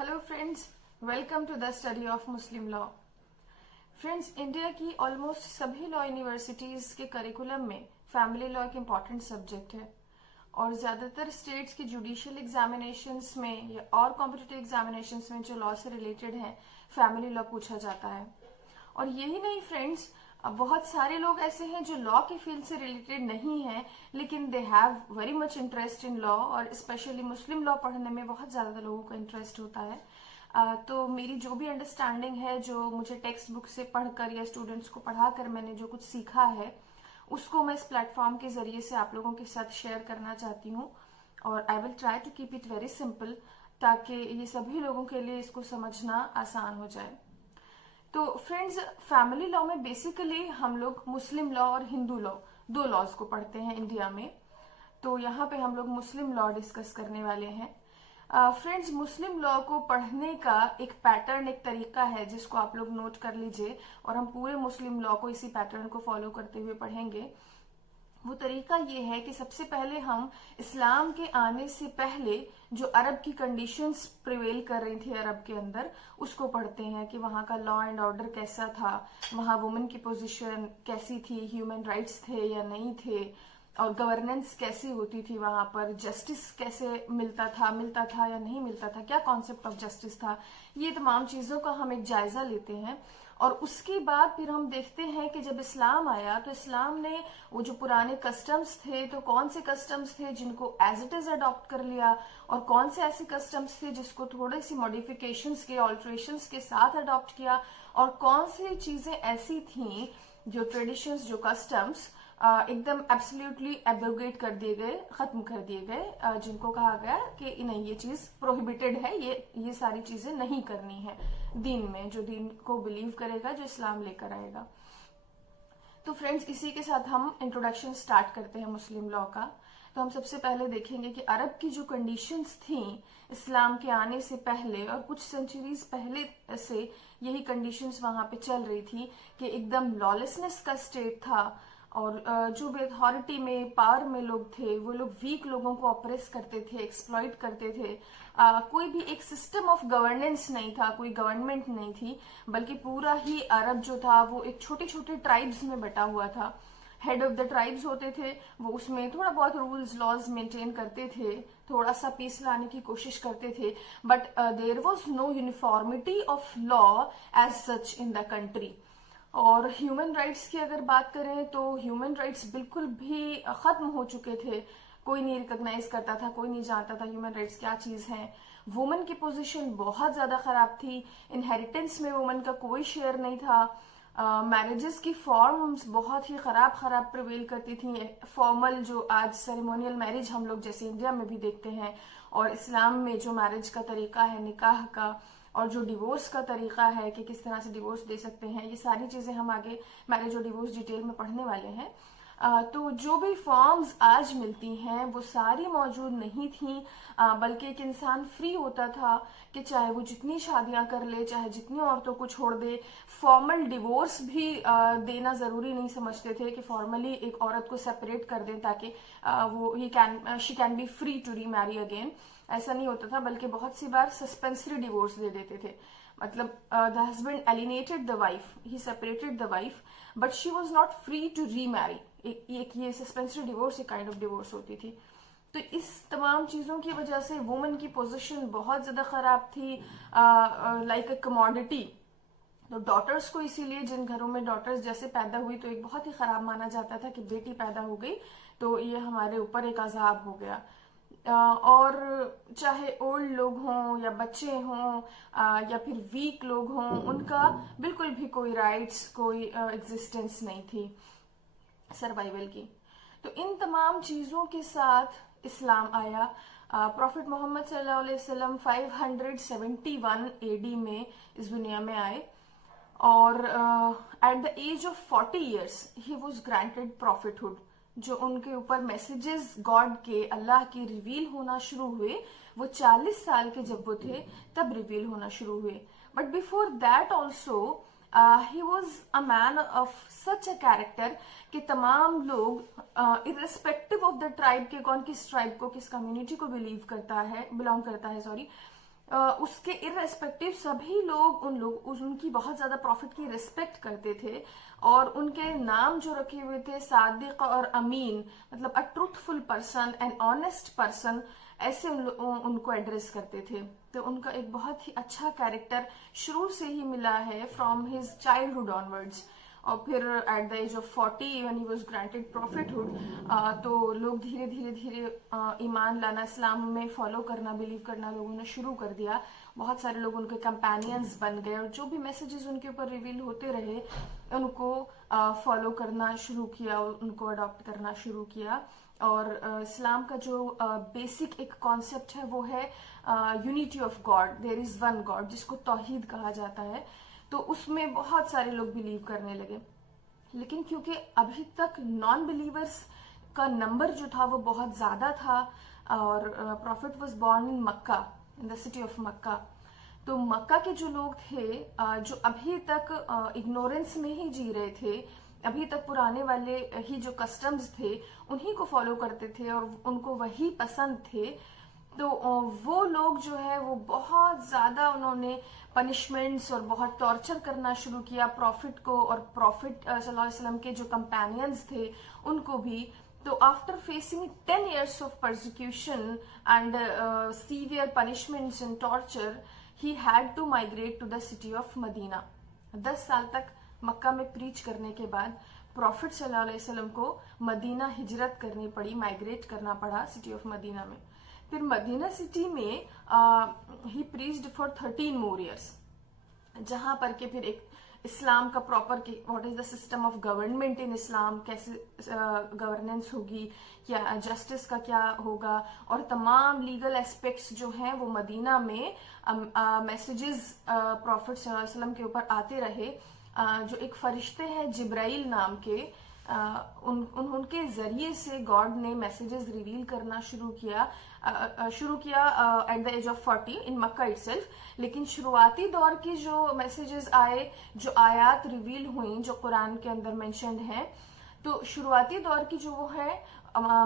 Hello friends, welcome to the study of Muslim law. Friends, India की almost सभी law universities के curriculum में family law एक important subject है और ज्यादातर स्टेट्स की जुडिशियल एग्जामिनेशंस में या और कॉम्पिटिटिव एग्जामिनेशंस में जो लॉ से रिलेटेड है फैमिली लॉ पूछा जाता है। और यही नहीं फ्रेंड्स, बहुत सारे लोग ऐसे हैं जो लॉ की फील्ड से रिलेटेड नहीं है लेकिन they have very much interest in law, और स्पेशली मुस्लिम लॉ पढ़ने में बहुत ज्यादा लोगों का इंटरेस्ट होता है। तो मेरी जो भी अंडरस्टैंडिंग है, जो मुझे टेक्स्ट बुक से पढ़कर या स्टूडेंट्स को पढ़ाकर मैंने जो कुछ सीखा है, उसको मैं इस प्लेटफॉर्म के जरिए से आप लोगों के साथ शेयर करना चाहती हूँ। और I will try to keep it very simple ताकि ये सभी लोगों के लिए इसको समझना आसान हो जाए। तो फ्रेंड्स, फैमिली लॉ में बेसिकली हम लोग मुस्लिम लॉ और हिंदू लॉ, दो लॉज को पढ़ते हैं इंडिया में। तो यहाँ पे हम लोग मुस्लिम लॉ डिस्कस करने वाले हैं। फ्रेंड्स, मुस्लिम लॉ को पढ़ने का एक पैटर्न, एक तरीका है जिसको आप लोग नोट कर लीजिए, और हम पूरे मुस्लिम लॉ को इसी पैटर्न को फॉलो करते हुए पढ़ेंगे। वो तरीका ये है कि सबसे पहले हम इस्लाम के आने से पहले जो अरब की कंडीशंस प्रिवेल कर रही थी अरब के अंदर, उसको पढ़ते हैं कि वहाँ का लॉ एंड ऑर्डर कैसा था, वहाँ वुमेन की पोजीशन कैसी थी, ह्यूमन राइट्स थे या नहीं थे, और गवर्नेंस कैसी होती थी वहां पर, जस्टिस कैसे मिलता था या नहीं मिलता था, क्या कॉन्सेप्ट ऑफ जस्टिस था। ये तमाम चीजों का हम एक जायजा लेते हैं। और उसके बाद फिर हम देखते हैं कि जब इस्लाम आया तो इस्लाम ने वो जो पुराने कस्टम्स थे, तो कौन से कस्टम्स थे जिनको एज इट इज अडॉप्ट कर लिया, और कौन से ऐसे कस्टम्स थे जिसको थोड़ी सी मॉडिफिकेशंस के, ऑल्ट्रेशंस के साथ अडॉप्ट किया, और कौन सी चीजें ऐसी थी जो ट्रेडिशंस, जो कस्टम्स एकदम एब्सोल्युटली एब्रोगेट कर दिए गए, खत्म कर दिए गए, जिनको कहा गया कि नहीं, ये चीज प्रोहिबिटेड है, ये सारी चीजें नहीं करनी है दीन में, जो दीन को बिलीव करेगा, जो इस्लाम लेकर आएगा। तो फ्रेंड्स, इसी के साथ हम इंट्रोडक्शन स्टार्ट करते हैं मुस्लिम लॉ का। तो हम सबसे पहले देखेंगे कि अरब की जो कंडीशंस थी इस्लाम के आने से पहले, और कुछ सेंचुरीज पहले से यही कंडीशंस वहां पे चल रही थी कि एकदम लॉलेसनेस का स्टेट था, और जो भी अथॉरिटी में, पावर में लोग थे, वो लोग वीक लोगों को ऑप्रेस करते थे, एक्सप्लॉइट करते थे। कोई भी एक सिस्टम ऑफ गवर्नेंस नहीं था, कोई गवर्नमेंट नहीं थी, बल्कि पूरा ही अरब जो था वो एक छोटे छोटे ट्राइब्स में बटा हुआ था। हेड ऑफ द ट्राइब्स होते थे, वो उसमें थोड़ा बहुत रूल्स लॉज मेंटेन करते थे, थोड़ा सा पीस लाने की कोशिश करते थे, but there was no uniformity of law as such in the country. और ह्यूमन राइट्स की अगर बात करें तो ह्यूमन राइट्स बिल्कुल भी खत्म हो चुके थे। कोई नहीं रिकॉग्नाइज करता था, कोई नहीं जानता था ह्यूमन राइट्स क्या चीज है। वुमेन की पोजीशन बहुत ज्यादा खराब थी, इनहेरिटेंस में वुमेन का कोई शेयर नहीं था। मैरिजेस की फॉर्म्स बहुत ही खराब खराब प्रिवेल करती थी, फॉर्मल जो आज सेरेमोनियल मैरिज हम लोग जैसे इंडिया में भी देखते हैं, और इस्लाम में जो मैरिज का तरीका है निकाह का, और जो डिवोर्स का तरीका है कि किस तरह से डिवोर्स दे सकते हैं, ये सारी चीजें हम आगे मैरिज और डिवोर्स डिटेल में पढ़ने वाले हैं। तो जो भी फॉर्म्स आज मिलती हैं वो सारी मौजूद नहीं थी, बल्कि एक इंसान फ्री होता था कि चाहे वो जितनी शादियां कर ले, चाहे जितनी औरतों को छोड़ दे। फॉर्मल डिवोर्स भी देना जरूरी नहीं समझते थे कि फॉर्मली एक औरत को सेपरेट कर दें ताकि वो she can be free to remarry again. ऐसा नहीं होता था, बल्कि बहुत सी बार सस्पेंसरी डिवोर्स दे देते थे। मतलब the husband alienated the wife, he separated the wife, but she was not free to remarry. एक ये सस्पेंसरी डिवोर्स एक काइंड ऑफ डिवोर्स होती थी। तो इस तमाम चीजों की वजह से वुमेन की पोजीशन बहुत ज्यादा खराब थी, लाइक अ कमोडिटी। तो डॉटर्स को इसीलिए, जिन घरों में डॉटर्स जैसे पैदा हुई तो एक बहुत ही खराब माना जाता था कि बेटी पैदा हो गई तो ये हमारे ऊपर एक अजाब हो गया। और चाहे ओल्ड लोग हों या बच्चे हों या फिर वीक लोग हों, उनका बिल्कुल भी कोई राइट्स, कोई एग्जिस्टेंस नहीं थी सर्वाइवल की। तो इन तमाम चीजों के साथ इस्लाम आया। प्रॉफिट मोहम्मद सल्लल्लाहु अलैहि वसल्लम 571 एडी में इस दुनिया में आए, और at the age of 40 years he was granted prophethood. जो उनके ऊपर मैसेजेस गॉड के, अल्लाह के रिवील होना शुरू हुए, वो 40 साल के जब वो थे तब रिवील होना शुरू हुए। But before that also he was a man of such a character कि तमाम लोग इरेस्पेक्टिव ऑफ द ट्राइब के, कौन किस ट्राइब को, किस कम्युनिटी को बिलोंग करता है, उसके इर्रेस्पेक्टिव सभी लोग उनकी बहुत ज्यादा प्रॉफिट की रिस्पेक्ट करते थे और उनके नाम जो रखे हुए थे सादिक और अमीन, मतलब a truthful person and honest person, ऐसे उनको एड्रेस करते थे। तो उनका एक बहुत ही अच्छा कैरेक्टर शुरू से ही मिला है फ्रॉम हिज चाइल्डहुड ऑनवर्ड्स। और फिर at the age of 40 when he was granted prophethood, तो लोग धीरे धीरे धीरे ईमान लाना, इस्लाम में फॉलो करना, बिलीव करना लोगों ने शुरू कर दिया। बहुत सारे लोग उनके कंपेनियंस बन गए और जो भी मैसेजेस उनके ऊपर रिवील होते रहे उनको फॉलो करना शुरू किया, उनको अडॉप्ट करना शुरू किया। और इस्लाम का जो बेसिक एक कॉन्सेप्ट है वो है unity of God, there is one God, जिसको तौहीद कहा जाता है। तो उसमें बहुत सारे लोग बिलीव करने लगे, लेकिन क्योंकि अभी तक नॉन बिलीवर्स का नंबर जो था वो बहुत ज्यादा था और prophet was born in Mecca, in the city of Mecca. तो मक्का के जो लोग थे जो अभी तक इग्नोरेंस में ही जी रहे थे, अभी तक पुराने वाले ही जो कस्टम्स थे उन्हीं को फॉलो करते थे और उनको वही पसंद थे। तो वो लोग जो है वो बहुत ज्यादा उन्होंने पनिशमेंट्स और बहुत टॉर्चर करना शुरू किया प्रॉफिट को, और प्रॉफिट सल्लल्लाहु अलैहि वसल्लम के जो कंपेनियंस थे उनको भी। तो after facing 10 years of persecution and severe punishments and torture, he had to migrate to the city of Medina. 10 साल तक मक्का में प्रीच करने के बाद प्रॉफिट सल्लल्लाहु अलैहि वसल्लम को मदीना हिजरत करनी पड़ी, माइग्रेट करना पड़ा सिटी ऑफ मदीना में। फिर मदीना सिटी में he preached for 13 more years, जहां पर के फिर एक इस्लाम का proper what is the system of government in Islam, कैसे गवर्नेंस होगी, क्या जस्टिस का क्या होगा, और तमाम लीगल एस्पेक्ट्स जो हैं वो मदीना में मैसेजेस प्रॉफिट सल्लल्लाहु अलैहि वसल्लम के ऊपर आते रहे। जो एक फरिश्ते हैं जिब्राइल नाम के, उनके जरिए से गॉड ने मैसेजेस रिवील करना शुरू किया at the age of 40 in Mecca itself. लेकिन शुरुआती दौर की जो मैसेजेस आए, जो आयात रिवील हुई जो कुरान के अंदर मेंशन्ड हैं, तो शुरुआती दौर की जो वो है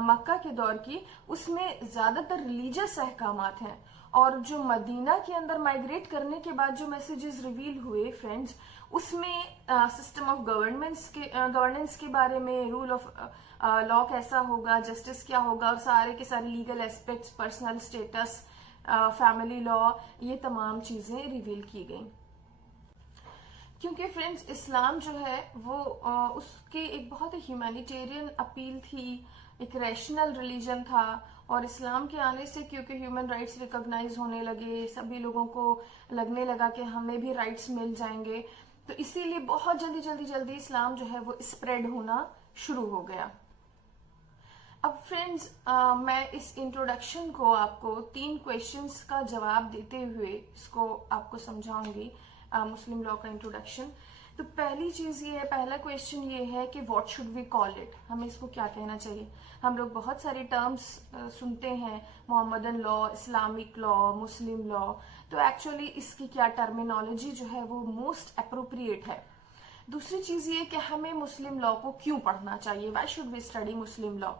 मक्का के दौर की, उसमें ज्यादातर रिलीजियस अहकामात हैं। और जो मदीना के अंदर माइग्रेट करने के बाद जो मैसेजेस रिवील हुए फ्रेंड्स, उसमें सिस्टम ऑफ गवर्नेंस के बारे में, रूल ऑफ लॉ कैसा होगा, जस्टिस क्या होगा, और सारे के सारे legal aspects, personal status, family law, ये तमाम चीजें रिवील की गई। क्योंकि फ्रेंड्स इस्लाम जो है वो उसके एक बहुत ही ह्यूमैनिटेरियन अपील थी, एक रैशनल रिलीजन था। और इस्लाम के आने से क्योंकि ह्यूमन राइट्स रिकॉग्नाइज होने लगे, सभी लोगों को लगने लगा कि हमें भी राइट्स मिल जाएंगे, तो इसीलिए बहुत जल्दी इस्लाम जो है वो स्प्रेड होना शुरू हो गया। अब फ्रेंड्स मैं इस इंट्रोडक्शन को आपको 3 क्वेश्चंस का जवाब देते हुए इसको आपको समझाऊंगी, मुस्लिम लॉ का इंट्रोडक्शन। तो पहली चीज ये है, पहला क्वेश्चन ये है कि what should we call it, हमें इसको क्या कहना चाहिए। हम लोग बहुत सारे टर्म्स सुनते हैं, मोहम्मदन लॉ, इस्लामिक लॉ, मुस्लिम लॉ, तो एक्चुअली इसकी क्या टर्मिनोलॉजी जो है वो मोस्ट अप्रोप्रिएट है। दूसरी चीज ये कि हमें मुस्लिम लॉ को क्यों पढ़ना चाहिए, why should we study Muslim law.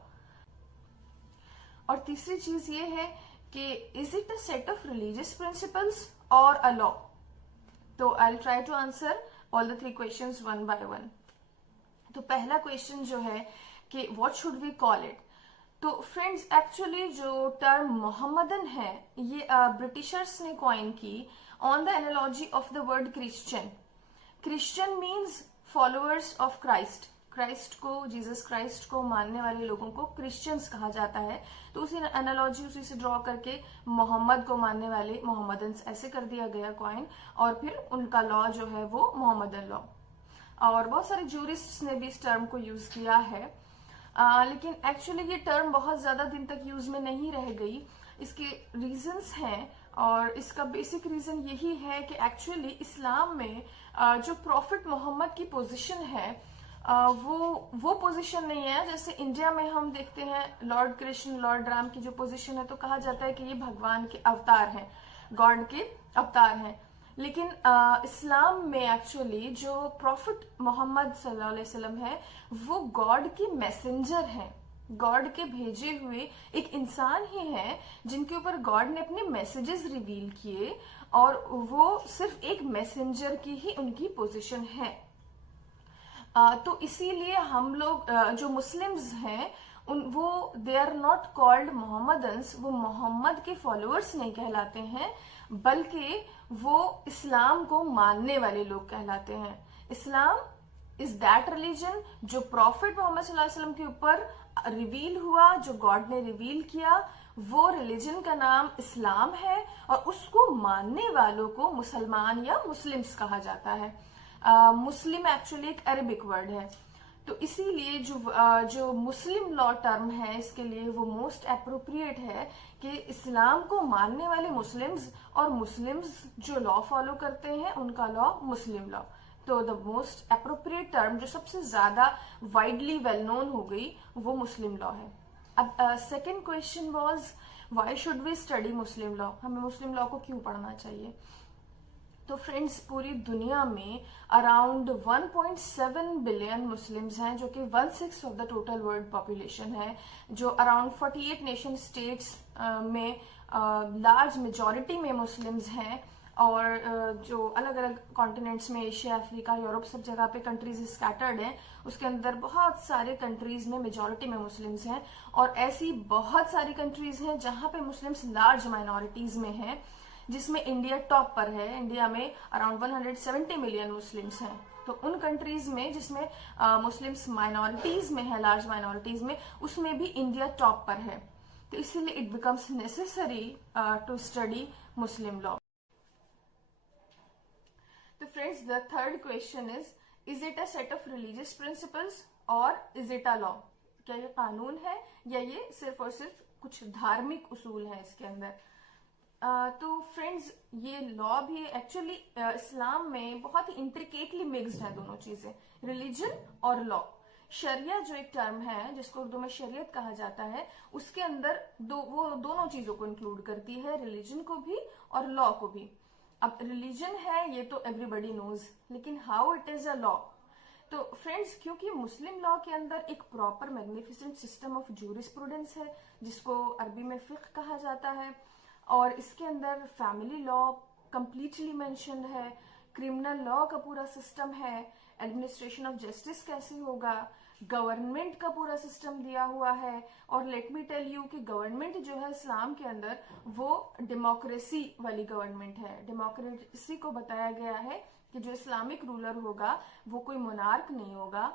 और तीसरी चीज ये है कि is it a set of religious principles और अ लॉ। तो I will try to answer all the 3 questions one by one. तो पहला क्वेश्चन जो है कि what should we call it. तो फ्रेंड्स एक्चुअली जो टर्म मोहम्मदन है ये ब्रिटिशर्स ने कॉइन की on the analogy of the word Christian. Christian means followers of Christ, Christ को, जीसस क्राइस्ट को मानने वाले लोगों को क्रिश्चियंस कहा जाता है। तो उसी एनालॉजी, उसी से ड्रॉ करके मोहम्मद को मानने वाले मोहम्मदन्स ऐसे कर दिया गया कॉइन, और फिर उनका लॉ जो है वो मोहम्मदन लॉ। और बहुत सारे जूरिस्ट्स ने भी इस टर्म को यूज किया है, लेकिन एक्चुअली ये टर्म बहुत ज्यादा दिन तक यूज में नहीं रह गई। इसके रीजंस हैं, और इसका बेसिक रीजन यही है कि एक्चुअली इस्लाम में जो प्रॉफिट मोहम्मद की पोजीशन है वो पोजीशन नहीं है। जैसे इंडिया में हम देखते हैं लॉर्ड कृष्ण, लॉर्ड राम की जो पोजीशन है, तो कहा जाता है कि ये भगवान के अवतार हैं, गॉड के अवतार हैं। लेकिन इस्लाम में एक्चुअली जो प्रॉफिट मोहम्मद सल्लल्लाहु अलैहि वसल्लम है वो गॉड की मैसेंजर हैं, गॉड के भेजे हुए एक इंसान ही हैं जिनके ऊपर गॉड ने अपने मैसेजेस रिवील किए, और वो सिर्फ एक मैसेंजर की ही उनकी पोजीशन है। तो इसीलिए हम लोग जो मुस्लिम्स हैं उन वो दे आर नॉट कॉल्ड मोहम्मदन्स, वो मोहम्मद के फॉलोअर्स नहीं कहलाते हैं, बल्कि वो इस्लाम को मानने वाले लोग कहलाते हैं। इस्लाम इज दैट रिलीजन जो प्रॉफिट मोहम्मद सल्लल्लाहु अलैहि वसल्लम के ऊपर रिवील हुआ, जो गॉड ने रिवील किया, वो रिलीजन का नाम इस्लाम है, और उसको मानने वालों को मुसलमान या मुस्लिम्स कहा जाता है। मुस्लिम एक्चुअली एक अरबिक वर्ड है, तो इसीलिए जो मुस्लिम लॉ टर्म है इसके लिए वो मोस्ट अप्रोप्रिएट है कि इस्लाम को मानने वाले मुस्लिम्स और मुस्लिम्स जो लॉ फॉलो करते हैं उनका लॉ मुस्लिम लॉ। तो द मोस्ट अप्रोप्रिएट टर्म जो सबसे ज्यादा वाइडली वेल नोन हो गई वो मुस्लिम लॉ है। अब second question was why should we study Muslim law, हमें मुस्लिम लॉ को क्यों पढ़ना चाहिए। तो फ्रेंड्स, पूरी दुनिया में अराउंड 1.7 बिलियन मुस्लिम्स हैं, जो कि 1/6 of the total world population है, जो अराउंड 48 नेशन स्टेट्स में लार्ज मेजॉरिटी में मुस्लिम्स हैं, और जो अलग अलग कॉन्टिनेंट्स में एशिया, अफ्रीका, यूरोप सब जगह पे कंट्रीज स्कैटर्ड हैं, उसके अंदर बहुत सारे कंट्रीज में मेजॉरिटी में मुस्लिम्स हैं, और ऐसी बहुत सारी कंट्रीज हैं जहां पे मुस्लिम्स लार्ज माइनॉरिटीज में हैं, जिसमें इंडिया टॉप पर है। इंडिया में अराउंड 170 मिलियन मुस्लिम्स हैं। तो उन कंट्रीज में जिसमें मुस्लिम्स माइनॉरिटीज में है, लार्ज माइनॉरिटीज में, उसमें भी इंडिया टॉप पर है। तो इसीलिए it becomes necessary to study Muslim law. तो friends, the third question is it a set of religious principles और इज इट अ लॉ। क्या ये कानून है या ये सिर्फ और सिर्फ कुछ धार्मिक उसूल है इसके अंदर। तो फ्रेंड्स, ये लॉ भी एक्चुअली इस्लाम में बहुत ही इंट्रिकेटली मिक्स्ड है दोनों चीजें, रिलीजन और लॉ। शरिया जो एक टर्म है जिसको उर्दू में शरीयत कहा जाता है, उसके अंदर वो दोनों चीजों को इंक्लूड करती है, रिलीजन को भी और लॉ को भी। अब रिलीजन है ये तो एवरीबडी नोज, लेकिन how it is a law. तो फ्रेंड्स, क्योंकि मुस्लिम लॉ के अंदर एक proper magnificent system of jurisprudence है जिसको अरबी में फिक्ह कहा जाता है, और इसके अंदर फैमिली लॉ कंप्लीटली मेंशन्ड है, क्रिमिनल लॉ का पूरा सिस्टम है, एडमिनिस्ट्रेशन ऑफ जस्टिस कैसे होगा, गवर्नमेंट का पूरा सिस्टम दिया हुआ है। और लेट मी टेल यू कि गवर्नमेंट जो है इस्लाम के अंदर वो डेमोक्रेसी वाली गवर्नमेंट है। डेमोक्रेसी को बताया गया है कि जो इस्लामिक रूलर होगा वो कोई मोनार्क नहीं होगा,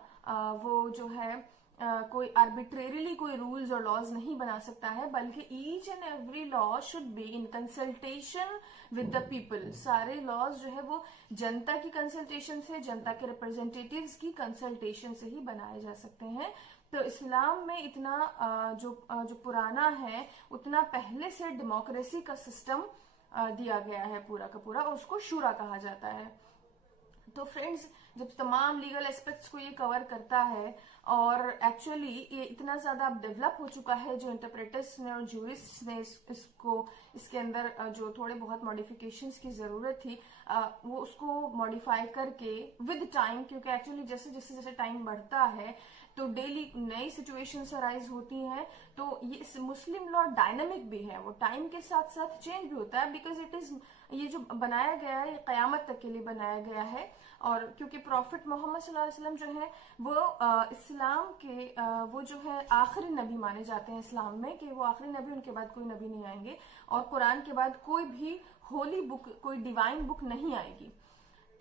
वो जो है कोई आर्बिट्रेरीली कोई रूल्स और लॉज नहीं बना सकता है, बल्कि each and every law should be in consultation with the people. सारे लॉज जो है वो जनता की कंसल्टेशन से, जनता के रिप्रेजेंटेटिव्स की कंसल्टेशन से ही बनाए जा सकते हैं। तो इस्लाम में इतना जो पुराना है उतना पहले से डेमोक्रेसी का सिस्टम दिया गया है पूरा का पूरा, और उसको शूरा कहा जाता है। तो फ्रेंड्स, जब तमाम लीगल एस्पेक्ट्स को ये कवर करता है, और एक्चुअली ये इतना ज्यादा अब डेवलप हो चुका है, जो इंटरप्रेटर्स ने और जूरिस्ट्स ने इसके अंदर जो थोड़े बहुत मॉडिफिकेशंस की जरूरत थी, वो उसको मॉडिफाई करके विद टाइम, क्योंकि एक्चुअली जैसे जैसे जैसे टाइम बढ़ता है तो डेली नई सिचुएशंस अराइज होती हैं, तो ये मुस्लिम लॉ डायनामिक भी है, वो टाइम के साथ साथ चेंज भी होता है, बिकॉज इट इज ये जो बनाया गया है ये कयामत तक के लिए बनाया गया है। और क्योंकि प्रॉफिट मोहम्मद सल्लल्लाहु अलैहि वसल्लम जो है वो इस्लाम के वो जो है आखिरी नबी माने जाते हैं इस्लाम में, कि वो आखिरी नबी, उनके बाद कोई नबी नहीं आएंगे, और कुरान के बाद कोई भी होली बुक, कोई डिवाइन बुक नहीं आएगी।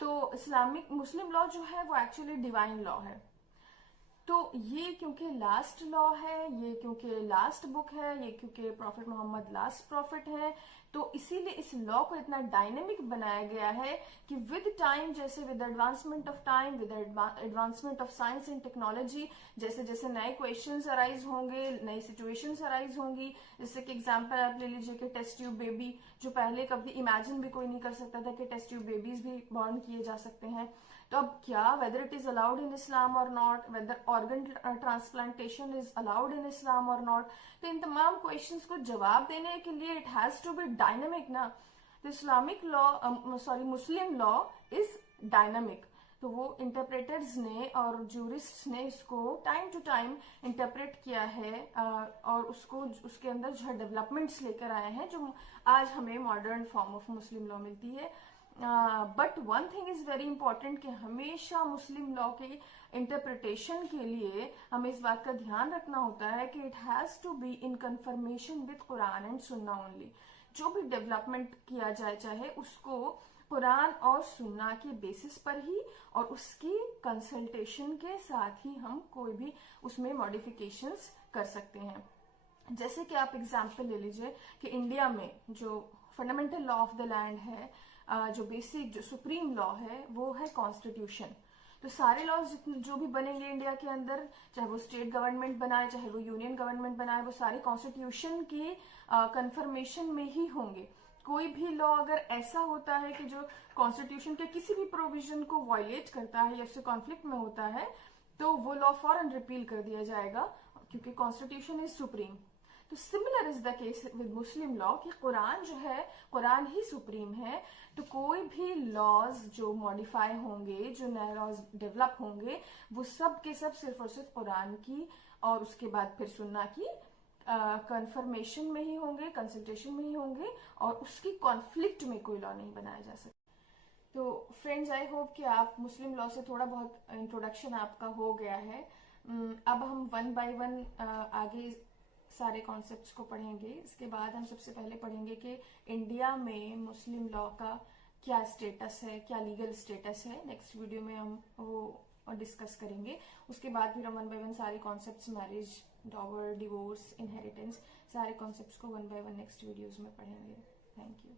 तो इस्लामिक मुस्लिम लॉ जो है वो एक्चुअली डिवाइन लॉ है। तो ये क्योंकि लास्ट लॉ है, ये क्योंकि लास्ट बुक है, ये क्योंकि प्रॉफिट मोहम्मद लास्ट प्रॉफिट है, तो इसीलिए इस लॉ को इतना डायनेमिक बनाया गया है कि विद टाइम, जैसे with advancement of time, with advancement of science and technology, जैसे जैसे नए क्वेश्चंस अराइज होंगे, नई सिचुएशंस अराइज होंगी, जैसे कि एग्जांपल आप ले लीजिए कि टेस्ट ट्यूब बेबी, जो पहले कभी इमेजिन भी कोई नहीं कर सकता था कि टेस्ट ट्यूब बेबीज भी बॉर्न किए जा सकते हैं। तो अब क्या, whether it is allowed in Islam और not, whether organ transplantation is allowed in Islam और नॉट, तो इन तमाम क्वेश्चंस को जवाब देने के लिए it has to be dynamic ना। तो Islamic law, sorry, Muslim law is dynamic. तो वो इंटरप्रेटर्स ने और जूरिस्ट्स ने इसको टाइम टू टाइम इंटरप्रेट किया है और उसको उसके अंदर जो है डेवलपमेंट्स लेकर आए हैं जो आज हमें modern form of Muslim law मिलती है। But one thing is very important कि हमेशा मुस्लिम लॉ के इंटरप्रिटेशन के लिए हमें इस बात का ध्यान रखना होता है कि it has to be in conformation with Quran and Sunnah only. जो भी डेवलपमेंट किया जाए चाहे उसको कुरान और सुन्ना के बेसिस पर ही और उसकी कंसल्टेशन के साथ ही हम कोई भी उसमें मॉडिफिकेशंस कर सकते हैं। जैसे कि आप एग्जाम्पल ले लीजिए कि इंडिया में जो fundamental law of the land है, जो बेसिक जो सुप्रीम लॉ है वो है कॉन्स्टिट्यूशन। तो सारे लॉज जो भी बनेंगे इंडिया के अंदर, चाहे वो स्टेट गवर्नमेंट बनाए चाहे वो यूनियन गवर्नमेंट बनाए, वो सारे कॉन्स्टिट्यूशन की कंफर्मेशन में ही होंगे। कोई भी लॉ अगर ऐसा होता है कि जो कॉन्स्टिट्यूशन के किसी भी प्रोविजन को वायलेट करता है या उससे कॉन्फ्लिक्ट में होता है तो वो लॉ फौरन रिपील कर दिया जाएगा क्योंकि कॉन्स्टिट्यूशन इज सुप्रीम। तो similar is the case with Muslim law कि कुरान जो है, कुरान ही सुप्रीम है। तो कोई भी लॉज जो मॉडिफाई होंगे, जो नए लॉज डेवलप होंगे, वो सब के सब सिर्फ और सिर्फ कुरान की और उसके बाद फिर सुन्ना की कंफर्मेशन में ही होंगे, कंसल्टेशन में ही होंगे और उसकी कॉन्फ्लिक्ट में कोई लॉ नहीं बनाया जा सकता। तो फ्रेंड्स, आई होप कि आप मुस्लिम लॉ से थोड़ा बहुत इंट्रोडक्शन आपका हो गया है। अब हम वन बाय वन आगे सारे कॉन्सेप्ट्स को पढ़ेंगे। इसके बाद हम सबसे पहले पढ़ेंगे कि इंडिया में मुस्लिम लॉ का क्या स्टेटस है, क्या लीगल स्टेटस है। नेक्स्ट वीडियो में हम वो डिस्कस करेंगे। उसके बाद फिर हम वन बाय वन सारे कॉन्सेप्ट्स, मैरिज, डॉवर, डिवोर्स, इनहेरिटेंस, सारे कॉन्सेप्ट्स को one by one next videos में पढ़ेंगे। Thank you.